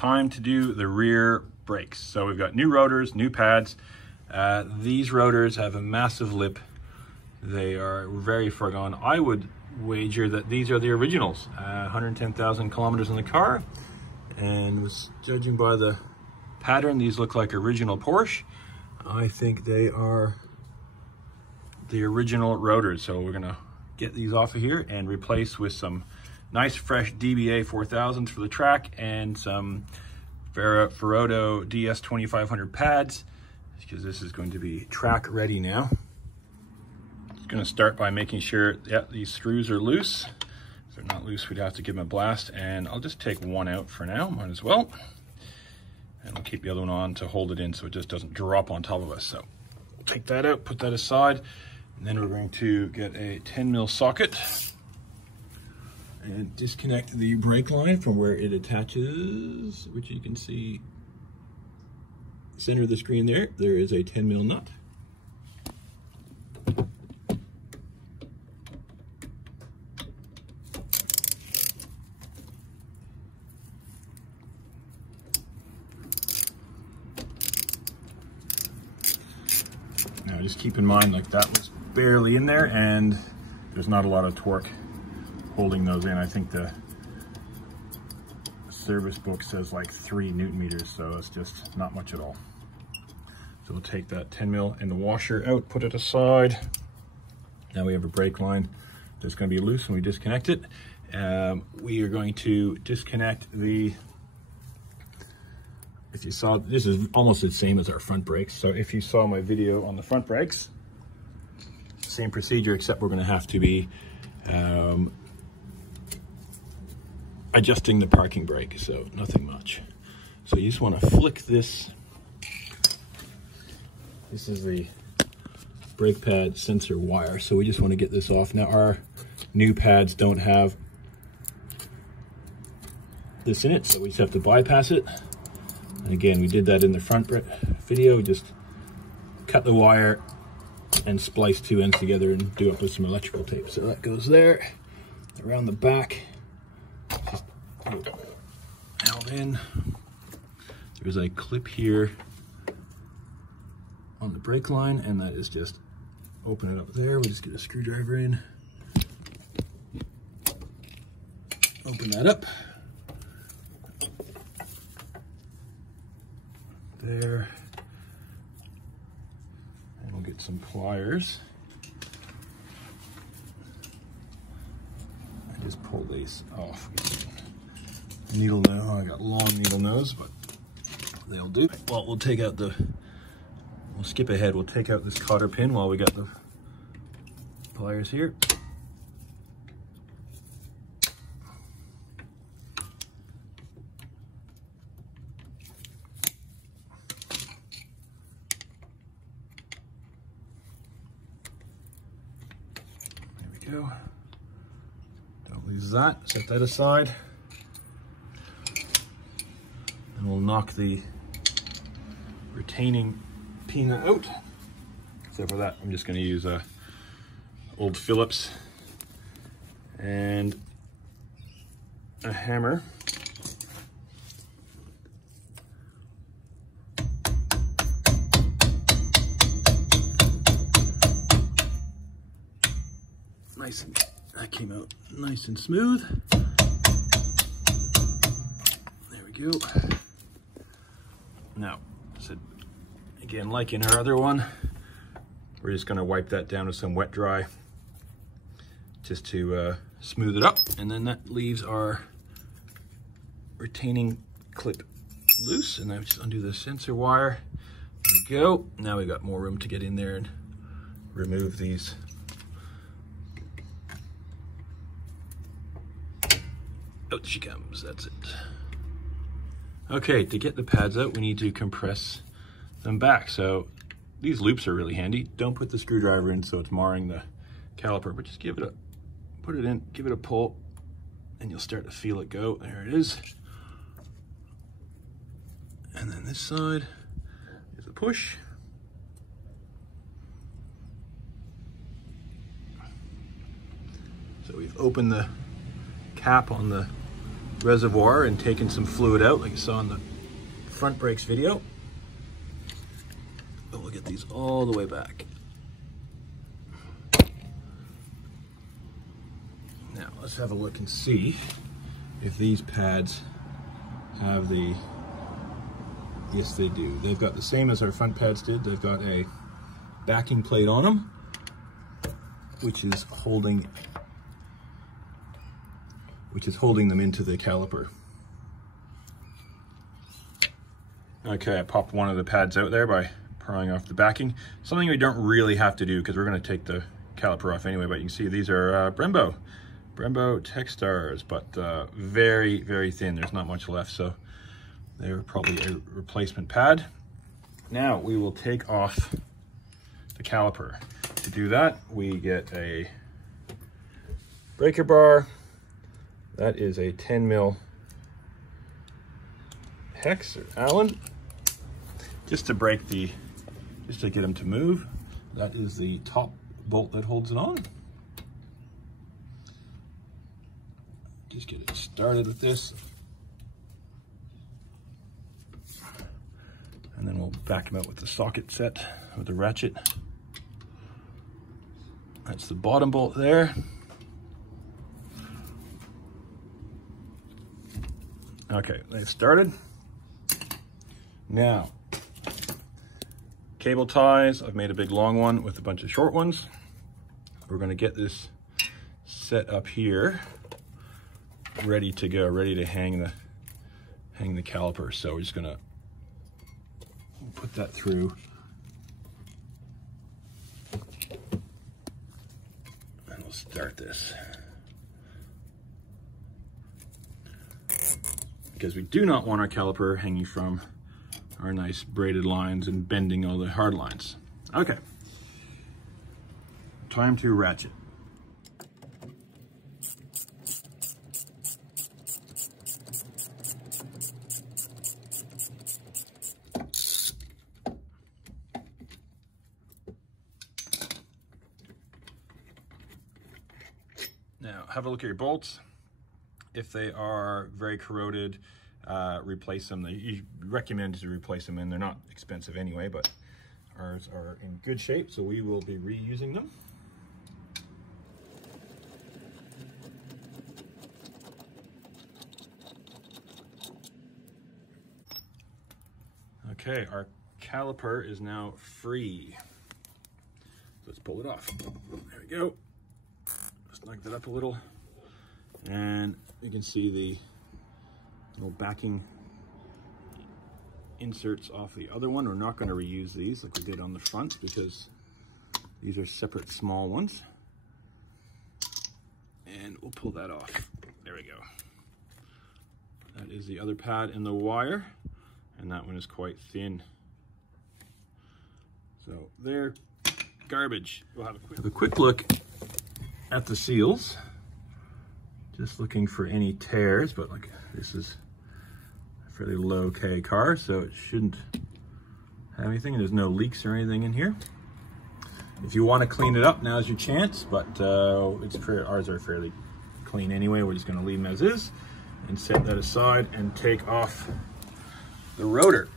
time to do the rear brakes. So we've got new rotors, new pads. These rotors have a massive lip. They are very far gone. I would wager that these are the originals. 110,000 kilometers in the car, and was judging by the pattern, these look like original Porsche. I think they are the original rotors. So we're gonna get these off of here and replace with some nice fresh DBA 4000s for the track and some Ferodo DS2500 pads, because this is going to be track ready now. Going to start by making sure, yeah, these screws are loose. If they're not loose, we'd have to give them a blast, and I'll just take one out for now, might as well. And we'll keep the other one on to hold it in so it just doesn't drop on top of us. So take that out, put that aside, and then we're going to get a 10mm socket and disconnect the brake line from where it attaches, which you can see center of the screen there. There is a 10mm nut. Now just keep in mind, like, that was barely in there and there's not a lot of torque holding those in. I think the service book says like 3 Newton meters, so it's just not much at all. So we'll take that 10mm in the washer out, put it aside. Now we have a brake line that's going to be loose when we disconnect it. We are going to disconnect the, if you saw, this is almost the same as our front brakes. So if you saw my video on the front brakes, same procedure, except we're going to have to be adjusting the parking brake, so nothing much. So you just want to flick this. This is the brake pad sensor wire, so we just want to get this off. Now our new pads don't have this in it, so we just have to bypass it. And again, we did that in the front video, just cut the wire and splice 2 ends together and do it with some electrical tape. So that goes there, around the back, just held in. There's a clip here on the brake line, and that is just, open it up there. We'll just get a screwdriver in, open that up. There, and we'll get some pliers and just pull these off. Needle nose, I got long needle nose, but they'll do. Well, we'll take out the, we'll skip ahead, we'll take out this cotter pin while we got the pliers here. Go. Don't lose that, set that aside. And we'll knock the retaining pin out. So for that, I'm just going to use a old Phillips and a hammer. Nice, and that came out nice and smooth. There we go. Now, so again, like in our other one, we're just going to wipe that down with some wet dry just to smooth it up, and then that leaves our retaining clip loose. And now just undo the sensor wire. There we go. Now we've got more room to get in there and remove these. Out she comes, that's it. Okay, to get the pads out, we need to compress them back. So these loops are really handy. Don't put the screwdriver in so it's marring the caliper, but just give it a, put it in, give it a pull, and you'll start to feel it go. There it is. And then this side is a push. So we've opened the cap on the reservoir and taken some fluid out like you saw in the front brakes video. But we'll get these all the way back. Now let's have a look and see if these pads have the, yes they do. They've got the same as our front pads did. They've got a backing plate on them, which is holding them into the caliper. Okay, I popped one of the pads out there by prying off the backing. Something we don't really have to do because we're going to take the caliper off anyway, but you can see these are Brembo Techstars, but very, very thin. There's not much left, so they're probably a replacement pad. Now we will take off the caliper. To do that, we get a breaker bar. That is a 10 mil hex or Allen, just to break the, just to get them to move. That is the top bolt that holds it on. Just get it started with this. And then we'll back them out with the socket set with the ratchet. That's the bottom bolt there. Okay, let's started. Now, cable ties. I've made a big long one with a bunch of short ones. We're gonna get this set up here, ready to go, ready to hang the caliper. So we're just gonna put that through. And we'll start this. Because we do not want our caliper hanging from our nice braided lines and bending all the hard lines. Okay, time to ratchet. Now, have a look at your bolts. If they are very corroded, replace them. You recommend to replace them, and they're not expensive anyway, but ours are in good shape, so we will be reusing them. Okay, our caliper is now free. Let's pull it off. There we go. Snug that up a little. And you can see the little backing inserts off the other one. We're not going to reuse these like we did on the front because these are separate small ones. And we'll pull that off. There we go. That is the other pad in the wire, and that one is quite thin. So they're garbage. We'll have a quick look at the seals. Just looking for any tears, but like this is a fairly low K car, so it shouldn't have anything. There's no leaks or anything in here. If you want to clean it up, now's your chance, but ours are fairly clean anyway. We're just going to leave them as is and set that aside and take off the rotor.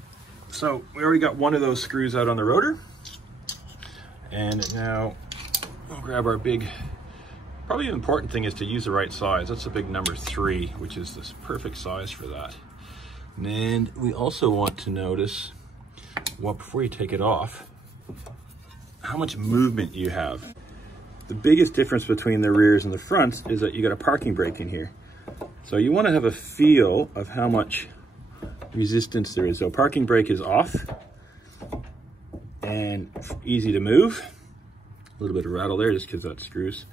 So we already got one of those screws out on the rotor, and now we'll grab our big, probably the important thing is to use the right size. That's a big number 3, which is this perfect size for that. And we also want to notice, well, before you take it off, how much movement you have. The biggest difference between the rears and the fronts is that you got a parking brake in here. So you want to have a feel of how much resistance there is. So parking brake is off and easy to move. A little bit of rattle there just because that screws.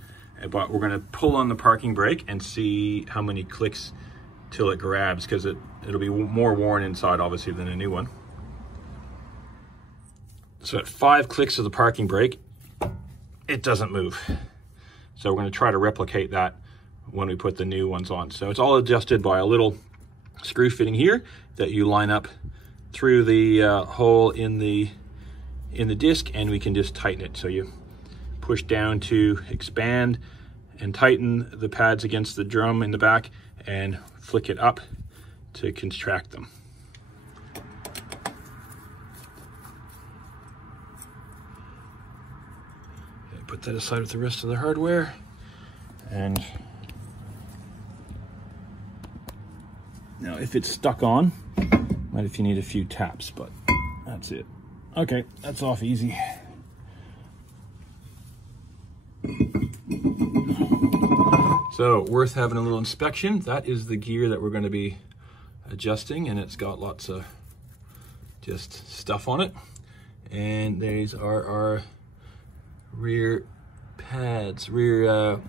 But we're going to pull on the parking brake and see how many clicks till it grabs, because it'll be more worn inside obviously than a new one. So at 5 clicks of the parking brake, it doesn't move. So we're going to try to replicate that when we put the new ones on. So it's all adjusted by a little screw fitting here that you line up through the hole in the disc, and we can just tighten it. So you push down to expand, and tighten the pads against the drum in the back and flick it up to contract them. Okay, put that aside with the rest of the hardware, and now if it's stuck on, might if you need a few taps, but that's it. Okay, that's off easy. So, worth having a little inspection. That is the gear that we're going to be adjusting, and it's got lots of just stuff on it. And these are our rear pads, rear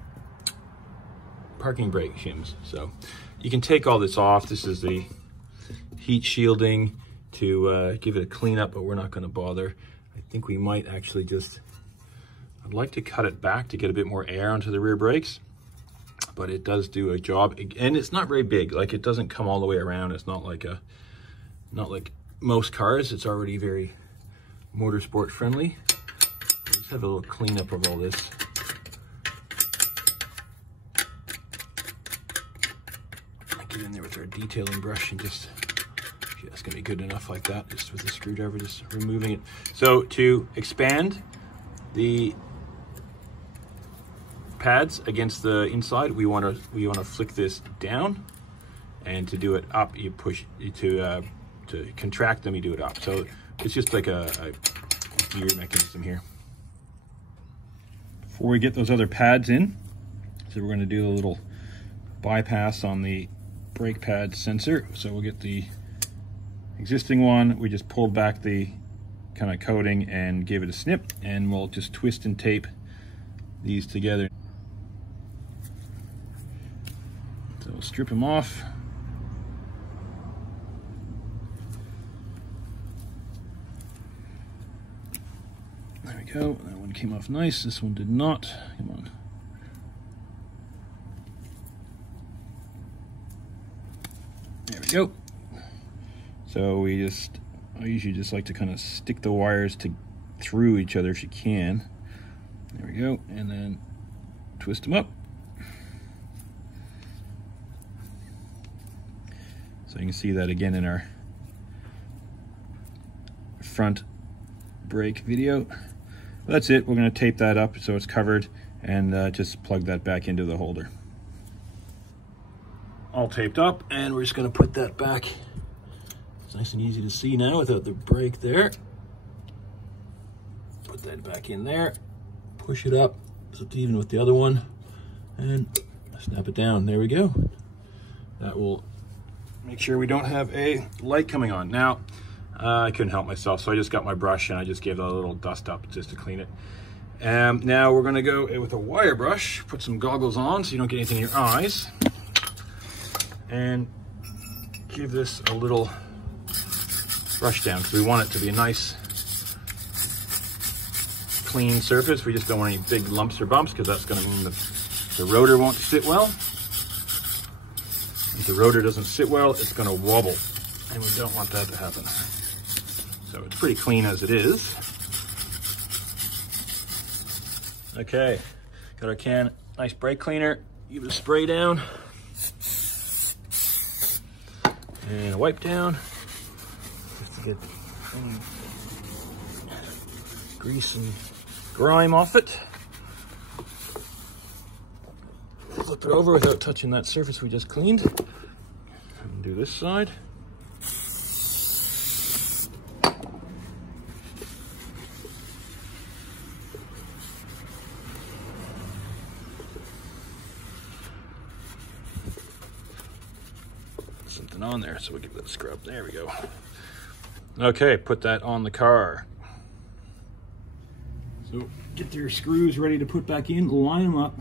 parking brake shims. So you can take all this off. This is the heat shielding to give it a clean up, but we're not going to bother. I think we might actually just, I'd like to cut it back to get a bit more air onto the rear brakes, but it does do a job, and it's not very big. Like, it doesn't come all the way around. It's not like most cars. It's already very motorsport friendly. Let's have a little cleanup of all this. Get in there with our detailing brush and just, yeah, it's gonna be good enough like that, just with the screwdriver, just removing it. So to expand the pads against the inside, we want to flick this down, and to do it up, you push to contract them, you do it up. So it's just like a gear mechanism here. Before we get those other pads in, so we're going to do a little bypass on the brake pad sensor. So we'll get the existing one, we just pulled back the kind of coating and gave it a snip, and we'll just twist and tape these together. So we'll strip them off. There we go, that one came off nice, this one did not. Come on. There we go. So I usually just like to kind of stick the wires through each other if you can. There we go, and then twist them up. So you can see that again in our front brake video. Well, that's it. We're going to tape that up so it's covered, and just plug that back into the holder. All taped up, and we're just going to put that back. It's nice and easy to see now without the brake there. Put that back in there, push it up so it's even with the other one, and snap it down. There we go. That will make sure we don't have a light coming on. Now, I couldn't help myself, so I just got my brush and I just gave it a little dust up just to clean it. Now we're gonna go with a wire brush, put some goggles on so you don't get anything in your eyes, and give this a little brush down, because we want it to be a nice clean surface. We just don't want any big lumps or bumps, because that's going to mean the rotor won't sit well. If the rotor doesn't sit well, it's going to wobble, and we don't want that to happen. So it's pretty clean as it is. Okay, got our can, nice brake cleaner. Give it a spray down and a wipe down, just to get any grease and grime off it. Flip it over without touching that surface we just cleaned. And do this side. Something on there, so we'll give that a scrub. There we go. Okay, put that on the car. So get your screws ready to put back in, line them up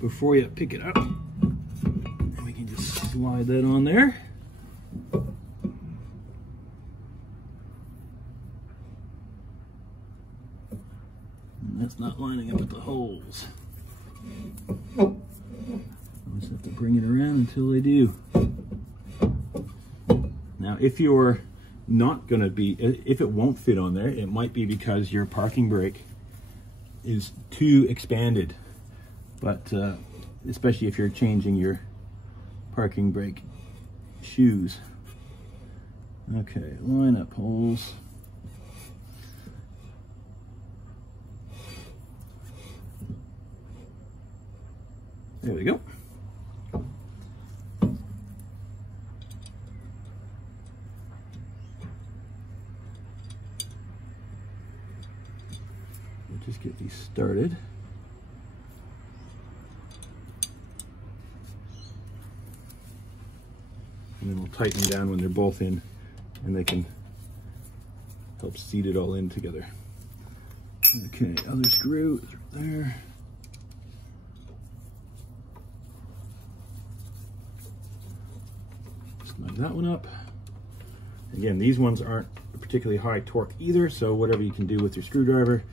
before you pick it up. And we can just slide that on there. And that's not lining up with the holes. I'll just have to bring it around until they do. Now, if you're not going to be, if it won't fit on there, it might be because your parking brake is too expanded. But especially if you're changing your parking brake shoes. Okay, line up holes. There we go. We'll just get these started. And then we'll tighten them down when they're both in, and they can help seat it all in together. Okay, other screw is right there. Slide that one up. Again, these ones aren't particularly high torque either, so whatever you can do with your screwdriver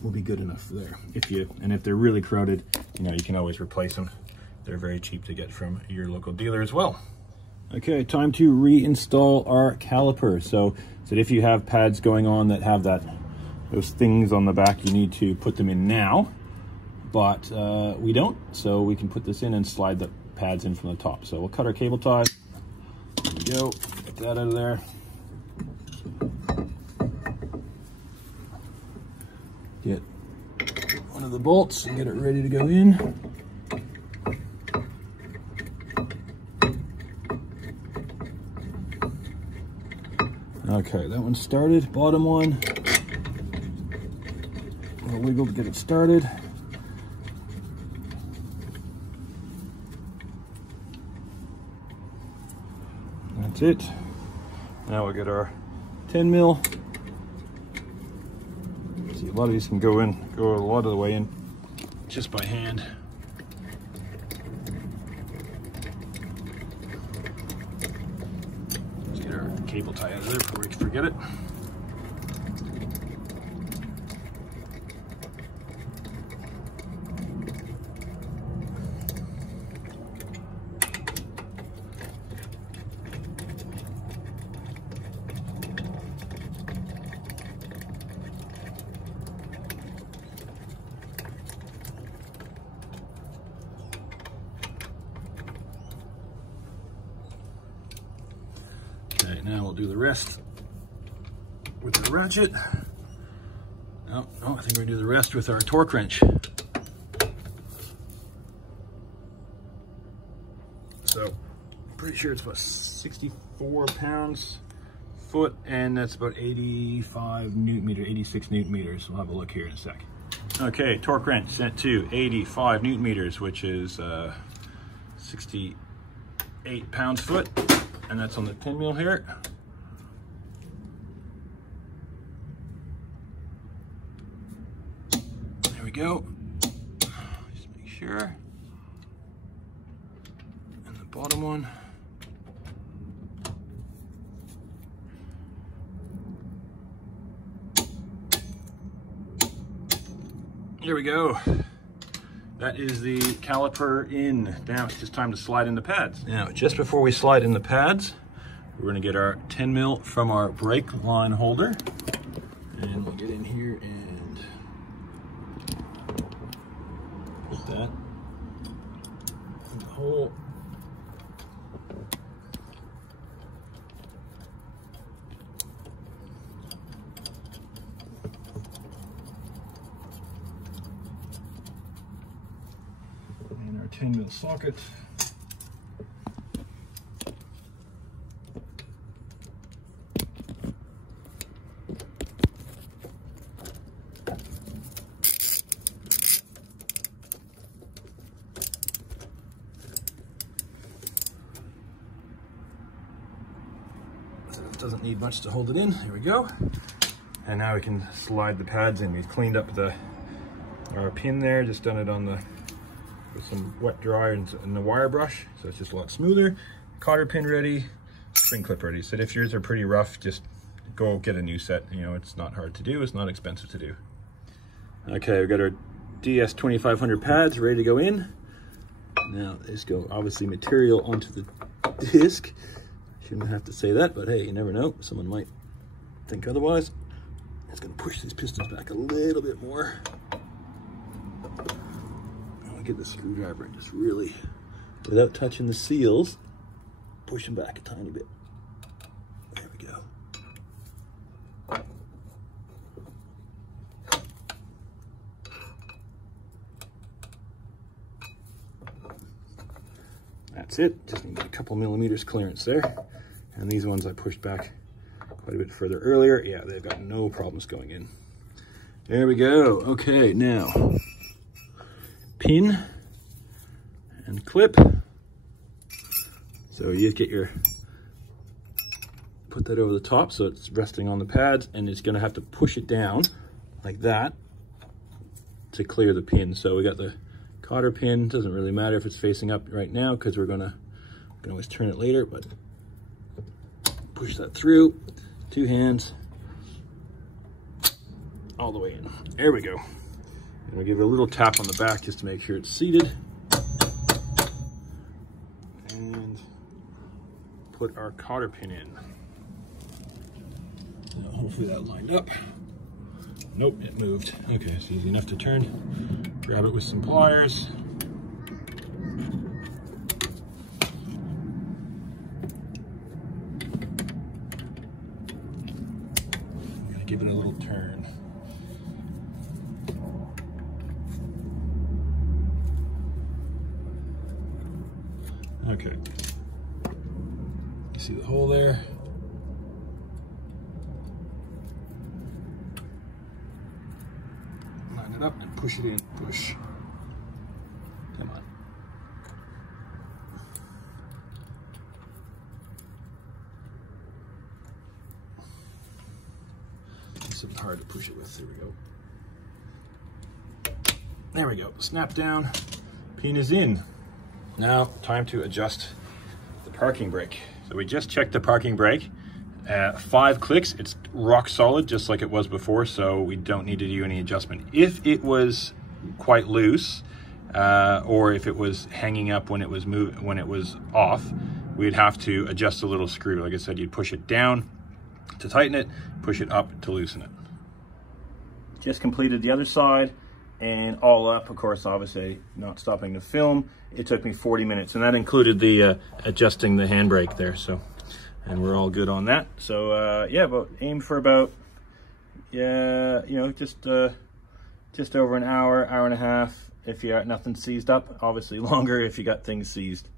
will be good enough there. If they're really corroded, you know, you can always replace them. They're very cheap to get from your local dealer as well. Okay, time to reinstall our caliper. So if you have pads going on that have those things on the back, you need to put them in now, but we don't, so we can put this in and slide the pads in from the top. So we'll cut our cable ties. There we go, get that out of there. Get one of the bolts and get it ready to go in. Okay, that one's started, bottom one. A little wiggle to get it started. That's it. Now we'll get our 10 mil. See, a lot of these can go a lot of the way in just by hand. Cable tie out of there before we can forget it. Okay, now we'll do the rest with the ratchet. No, I think we're gonna do the rest with our torque wrench. So, I'm pretty sure it's about 64 pounds foot, and that's about 85 newton meter, 86 newton meters. We'll have a look here in a sec. Okay, torque wrench set to 85 newton meters, which is 68 pounds foot. And that's on the pinwheel here. There we go. Just make sure. And the bottom one. There we go. That is the caliper in. Now it's just time to slide in the pads. Now, just before we slide in the pads, we're gonna get our 10 mil from our brake line holder. And we'll get in here and put that in the hole. And our 10 mil socket. Doesn't need much to hold it in. There we go. And now we can slide the pads in. We've cleaned up our pin there, just done it on with some wet dry and the wire brush, so it's just a lot smoother. Cotter pin ready, spring clip ready. So if yours are pretty rough, just go get a new set. You know, it's not hard to do, it's not expensive to do. Okay, we've got our DS2500 pads ready to go in. Now let's go, obviously, material onto the disc. Shouldn't have to say that, but hey, you never know. Someone might think otherwise. It's gonna push these pistons back a little bit more. There we I'll get the screwdriver and just really, without touching the seals, push them back a tiny bit. There we go. That's it. Just need a couple millimeters clearance there. And these ones I pushed back quite a bit further earlier. Yeah, they've got no problems going in. There we go. Okay, now pin and clip. So you just get your, put that over the top so it's resting on the pads, and it's going to have to push it down like that to clear the pin. So we got the cotter pin. Doesn't really matter if it's facing up right now because we can always turn it later, but push that through, 2 hands, all the way in. There we go. And we give it a little tap on the back just to make sure it's seated. And put our cotter pin in. Now, hopefully that lined up. Nope, it moved. Okay, it's easy enough to turn. Grab it with some pliers. I'm gonna give it a little turn. Okay. You see the hole there? Line it up and push it in. Push. Come on. It's a bit hard to push it with. There we go. There we go. Snap down. Pin is in. Now, time to adjust the parking brake. So we just checked the parking brake. 5 clicks, it's rock solid, just like it was before, so we don't need to do any adjustment. If it was quite loose, or if it was hanging up when it was off, we'd have to adjust a little screw. Like I said, you'd push it down to tighten it, push it up to loosen it. Just completed the other side, and all up, of course, obviously not stopping the film. It took me 40 minutes, and that included the adjusting the handbrake there. So, and we're all good on that. So yeah, but aim for about, yeah, you know, just over an hour, hour and a half if you got nothing seized up. Obviously longer if you got things seized.